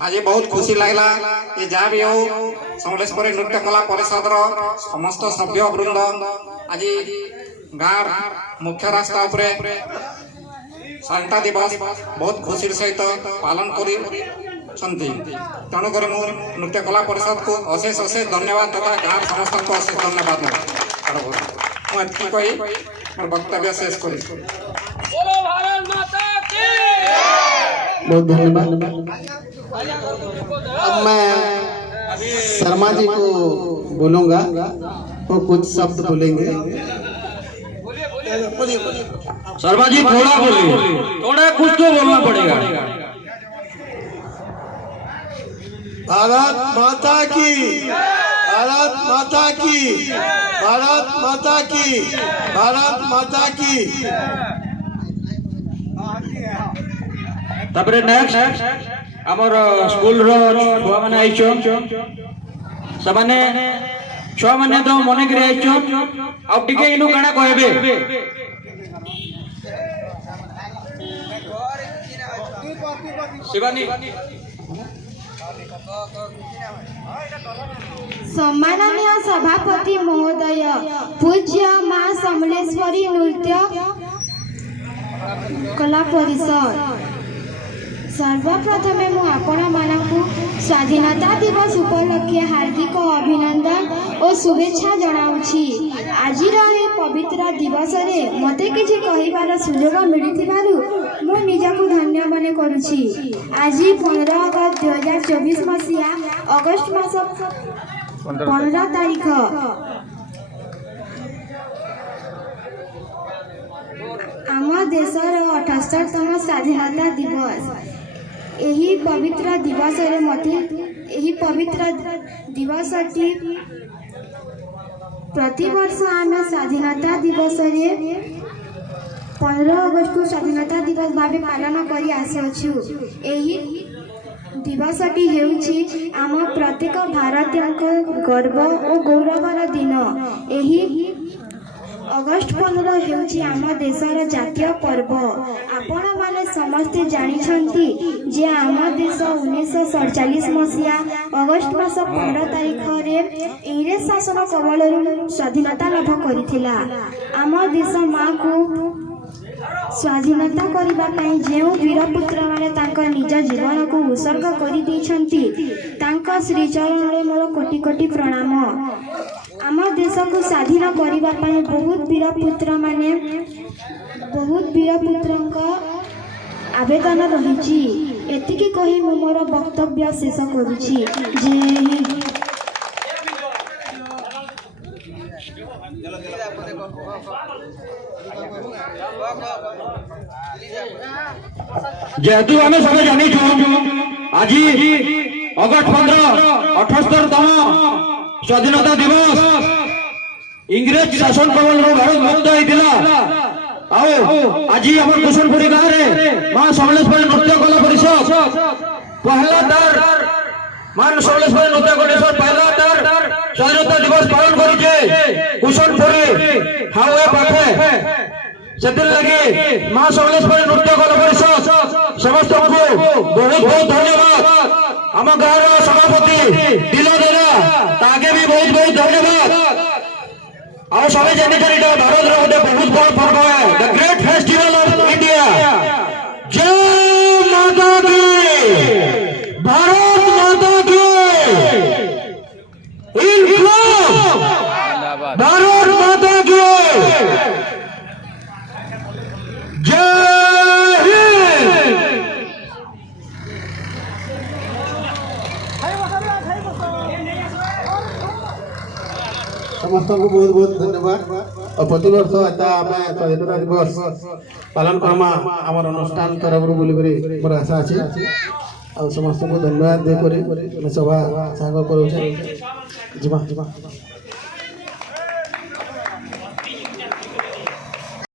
आज बहुत खुशी लगला ये जहाँ भी हो समलेश्वरी नृत्य कला परिषद समस्त सभ्य वृंद आज गाँव मुख्य रास्ता उपरे स्वाधीनता दिवस बहुत खुशी सहित पालन कर तेणुक नृत्य कला परिषद को अशेष अशेष धन्यवाद तथा गाँव समस्त को अशेष धन्यवाद मुझे कही मोर वक्तव्य शेष कर बहुत धन्यवाद। अब मैं शर्मा जी को बोलूंगा वो कुछ शब्द बोलेंगे। शर्मा जी थोड़ा बोलिए, थोड़ा कुछ तो बोलना पड़ेगा। भारत माता की, भारत माता की, भारत माता की, भारत माता की। तापरे नेक्स्ट हमर स्कूल रो छुआ माने आइछो सबने छुआ माने तो मने करे आइछो आ टिके इनु काना कहबे शिवानी सम्माननीय सभापति महोदय पूज्य मां समलेश्वरी नृत्य कला परिषद सर्वप्रथमे मु आपण मानकु स्वाधीनता दिवस उपलक्षे हार्दिक अभिनंदन और शुभेच्छा जनाउछि। आज पवित्र दिवस रे मते किछि कहिबार सुयोग मिलिथिबारु मु निजकु धन्य मने करूछि। आज 15 अगस्त 2024 मसिया अगस्त मास 15 तारीख आम देशर 78तम स्वाधीनता दिवस। यही पवित्र दिवस रे मते यही पवित्र दिवसटी प्रतिवर्ष आम स्वाधीनता दिवस रे 15 अगस्त को स्वाधीनता दिवस भावे पालन करी आसुछु। यही दिवसटी हेउछि आम प्रत्येक भारतीय गर्व और गौरवर दिन। यही अगस्त 15 हेउछि आम देशर जातीय पर्व। आपण माने समस्ते जानिछंती जे आम देश 1947 मसिया अगस्त मास 15 तारीख रे इंग्रेज शासन कबलरू स्वाधीनता लाभ करिथिला। आम देश मां को स्वाधीनता करबा पई जेउ वीरपुत्र माने तांका निज जीवन को उत्सर्ग करि दैछंती तांका श्री चरण रे मोर कोटि कोटि प्रणाम। आम देश को स्वाधीन करबा पई बहुत वीरपुत्रंका आवेदन रही। एतिकी कही मु मोर वक्तव्य शेष करुछि। जेहेतु आम सब जानी आज अगस्त 15 78तम स्वाधीनता दिवस इंग्रेज शासन कबल भारत मुक्त होता आज आम कुशनपुरी गाँव में मां समलेश्वरी नृत्य कला परिषद पहला तार मां समलेश्वरी नृत्य परिषद पहला तार स्वाधीनता दिवस पालन करुचे कुशनपुरी हावे पाखे से लगे मां समलेश्वरी नृत्य कला परिषद समस्त को बहुत बहुत धन्यवाद। आम गाँव सभापति दिल देना ताके भी बहुत बहुत धन्यवाद। और सभी जानते भारत गोटे बहुत बड़ पर्व है the great festival of India. जय माता की, भारत माता की, इनकलाब, भारत माता की जय हिंद। समस्त को बहुत बहुत धन्यवाद। और प्रतिवर्ष आम स्वाधीनता दिवस पालन करमा आम अनुष्ठान तरफ बोली मोर आशा अच्छे। समस्त को धन्यवाद देकर सभा साग कर